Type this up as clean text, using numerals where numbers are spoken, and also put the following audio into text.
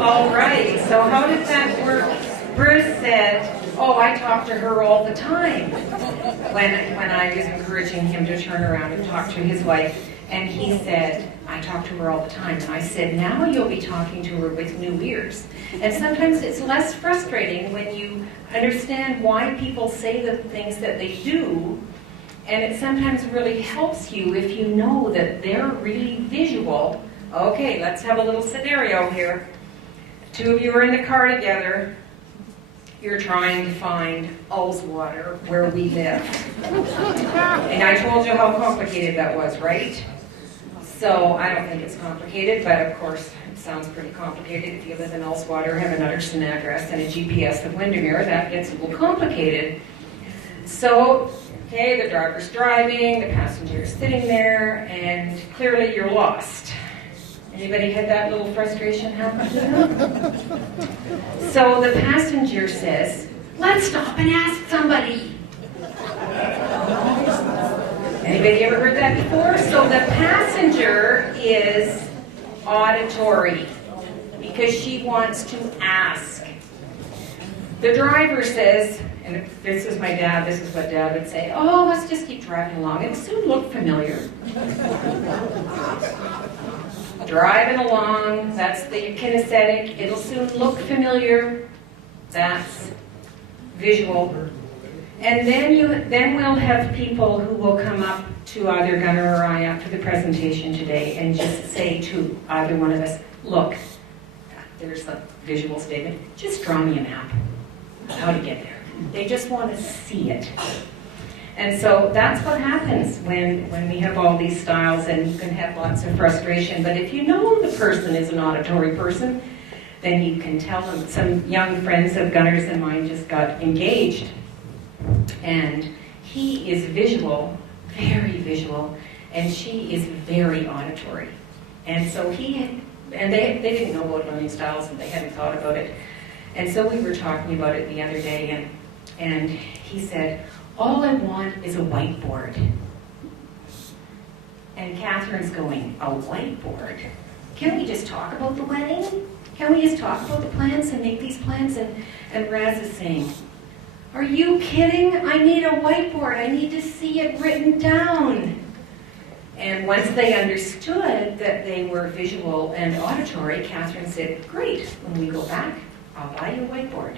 All right, so how did that work? Bruce said, oh, I talk to her all the time when I was encouraging him to turn around and talk to his wife. And he said, I talk to her all the time. And I said, now you'll be talking to her with new ears. And sometimes it's less frustrating when you understand why people say the things that they do. And it sometimes really helps you if you know that they're really visual. Okay, let's have a little scenario here. Two of you are in the car together. You're trying to find Ullswater, where we live. And I told you how complicated that was, right? So I don't think it's complicated, but of course it sounds pretty complicated. If you live in Ullswater, have an Utterson address and a GPS of Windermere, that gets a little complicated. So, okay, the driver's driving, the passenger is sitting there, and clearly you're lost. Anybody had that little frustration happen to them? So the passenger says, let's stop and ask somebody. Anybody ever heard that before? So the passenger is auditory because she wants to ask. The driver says, and if this is my dad, this is what Dad would say, oh, let's just keep driving along. It'll soon look familiar. Driving along, that's the kinesthetic. It'll soon look familiar. That's visual. And then we'll have people who will come up to either Gunnar or I after the presentation today and just say to either one of us, look, there's the visual statement, just draw me a map of how to get there. They just want to see it. And so that's what happens when we have all these styles, and you can have lots of frustration. But if you know the person is an auditory person, then you can tell them. Some young friends of Gunnar's and mine just got engaged. And he is visual, very visual, and she is very auditory. And so they didn't know about learning styles, and they hadn't thought about it. And so we were talking about it the other day, and he said, all I want is a whiteboard. And Catherine's going, a whiteboard? Can we just talk about the wedding? Can we just talk about the plans and make these plans? And Raz is saying, are you kidding? I need a whiteboard. I need to see it written down. And once they understood that they were visual and auditory, Catherine said, great, when we go back, I'll buy you a whiteboard.